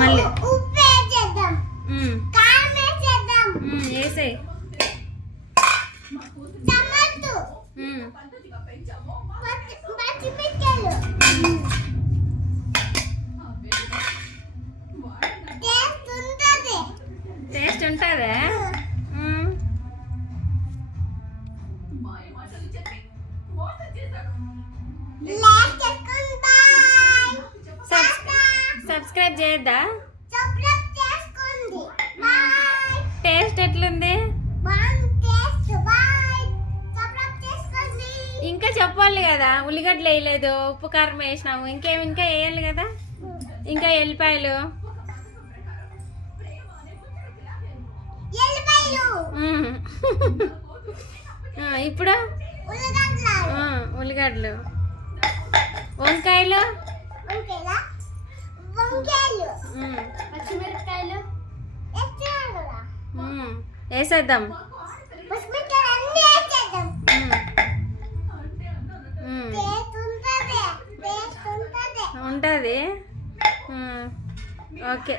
మళ్ళీ ఉప్పు వేసేద్దాం, కారం వేసేద్దాం, వేసేయి. టమాటో, పచ్చిమిర్చాలు, టేస్ట్ ఉంటుందా? సబ్స్క్రైబ్ చేయొద్దా? టేస్ట్ ఎట్లుంది? ఇంకా చెప్పాలి కదా, ఉల్లిగడ్డలు వేయలేదు, ఉప్పు కారం వేసినాము, ఇంకా వేయాలి కదా, ఇంకా ఎల్లిపాయలు. ఇప్పుడు ఉల్లిగడ్డలు, వంకాయలు, పచ్చిమిరపకాయలు వేసేద్దాం. ఉంటుంది. ఓకే.